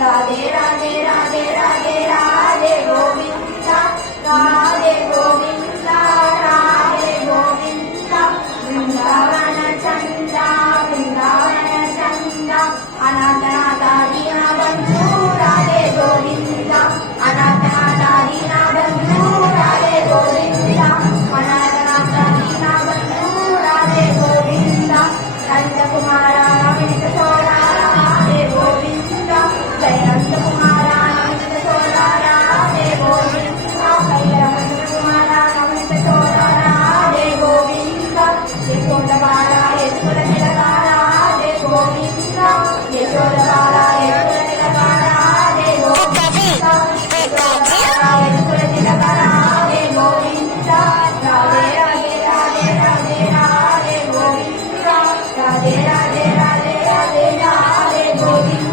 राधे राधे राधे राधे राधे गोविंदा राधे गोविंदा राधे गोविंदा वृंदावन चंदा अनाथनाथ दीना बंधु राधे गोविंदा अनाथनाथ दीना बंधु राधे गोविंदा अनाथनाथ दीना बंधु राधे गोविंदा नंद कुमार अमित चोरा राधे गोविंदा जय नंद कुमार अमित चोरा राधे गोविंदा जय नंद कुमार अमित चोरा राधे गोविंदा यशोद बाला यशोद तिलका राधे गोविंदा यशोद बाला यशोद तिलका राधे गोविंदा यशोद तिलका राधे गोविंदा राधे राधे राधे राधे राधे गोविंदा राधे राधे राधे राधे राधे गोविंदा